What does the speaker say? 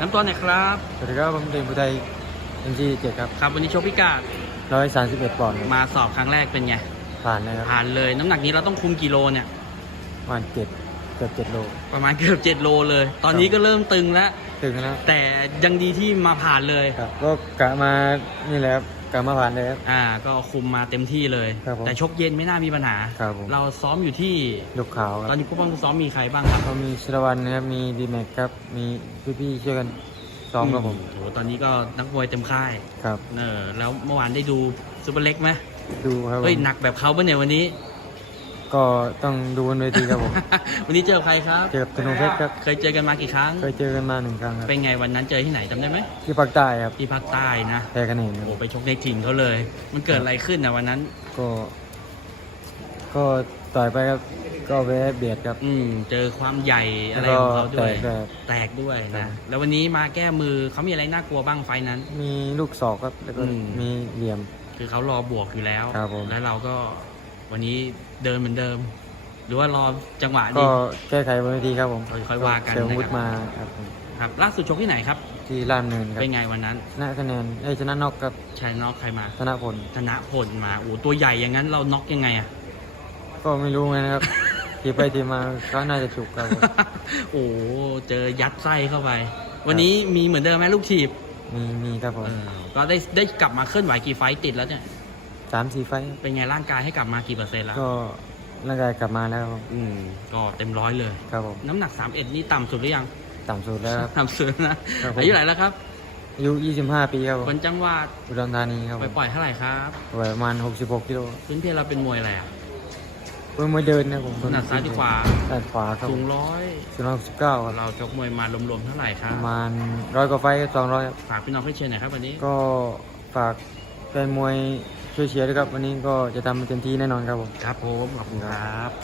น้ำต้นหน่อยครับ สวัสดีครับผมเด่นพุไทยเอ็มจีเจ็ดครับ ครับ วันนี้โชคพิกาดร้อยสามสิบเอ็ดปอนด์ครับมาสอบครั้งแรกเป็นไง ผ่านนะครับผ่านเลย น้ำหนักนี้เราต้องคุมกิโลเนี่ย ประมาณเจ็ดเกือบเจ็ดโล ประมาณเกือบ7โลเลย ตอนนี้ก็เริ่มตึงแล้ว ถึงแล้ว แต่ยังดีที่มาผ่านเลยครับก็กะมานี่แหละครับ กะมาผ่านเลยครับ อ่า ก็คุมมาเต็มที่เลย ครับผมแต่ชกเย็นไม่น่ามีปัญหา ครับผม เราซ้อมอยู่ที่ลูกขาวคตอรันบนี้ผู้บังคับซ้อมมีใครบ้างครับก็มีชรวันนะครับ มีดีแม็กครับ มีพี่ๆช่วยกันซ้อมครับผม โหตอนนี้ก็นักมวยเต็มค่าย ครับ เออ แล้วเมื่อวานได้ดูซูเปอร์เล็กไหมดูครับผเฮ้ยมหนักแบบเขาปะเนี่ยวันนี้ ก็ต้องดูบนเวทีครับผม วันนี้เจอใครครับ เจอกับธนูเพชรครับ เคยเจอกันมากี่ครั้ง เคยเจอกันมาหนึ่งครั้งครับเป็นไงวันนั้นเจอที่ไหนจำได้ไหมที่ภาคใต้ครับที่ภาคใต้นะแพ้คะแนนคโอ้รับโหไปชกในถิ่นเขาเลย มันเกิดอะไรขึ้นนะวันนั้น ก็ ก็ต่อยไปครับก็แพ้เบียดครับ อืม เจอความใหญ่อะไรแล้วของก็เขาด้วย แตกด้วยครับแตกด้วยครันะบแล้ววันนี้มาแก้มือเขามีอะไรน่ากลัวบ้างไฟล์นั้น มีลูกศอกครับ แล้วก็อืมมีเหลี่ยม คือเขารอบวกอยู่แล้วครับผมแล้วเราก็ วันนี้เดินเหมือนเดิม หรือว่ารอจังหวะก็ดีแก้ไขบนเวทีครับผมค่อยๆว่ากันเสริมอาวุธนะครับมาครับผมครับล่าสุดชกที่ไหนครับ ที่ล่ามเนินครับเป็นไงวันนั้นชนะคะแนนเอ้ยชนะนอกครับชายน็อกใครมาชนะผลชนะผลมาโอ้ตัวใหญ่อย่างนั้นเราน็อกยังไงอะก็ไม่รู้ไงนะครับ ทีไปทีมาก็น่าจะฉุกครับผมโอ้โหเจอยัดไส้เข้าไป วันนี้มีเหมือนเดิมไหมลูกทีบมีมีครับผมเออก็ได้ได้กลับมาเคลื่อนไหวกี่ไฟต์ติดแล้วเนี่ยสามสี่ไฟท์เป็นไงร่างกายให้กลับมากี่เปอร์เซ็นต์แล้ว ก็ร่างกายกลับมาแล้วครับผมอืม ก็เต็มร้อยเลย ครับผมน้ำหนัก 31 นี่ต่ำสุดหรือยัง ต่ำสุดแล้วครับ ต่ำสุดนะครับผม อายุเท่าไหร่แล้วครับอายุ 25 ปีครับผมคนจังหวัดอุดรธานีครับผไปมปล่อยเท่าไหร่ครับวัยประมาณ 66 กิโลพื้นเพเราเป็นมวยอะไรอะเพิ่งมาเดินนะผมถนัดซ้ายที่ขวาถนัดขวาครับสูงร้อยสูงร้อยสิบเก้าครับ เราชกมวยมารวมๆเท่าไหร่คปรับระมาณร้อยกว่าไฟสองร้อยฝากพี่น้องเพื่อนเชียร์หน่อยครับวันนี้ก็ฝากแฟนมวย ช่วยเชียร์ด้วยครับ วันนี้ก็จะทำเต็มที่แน่นอนครับผม ครับผม ขอบคุณครับ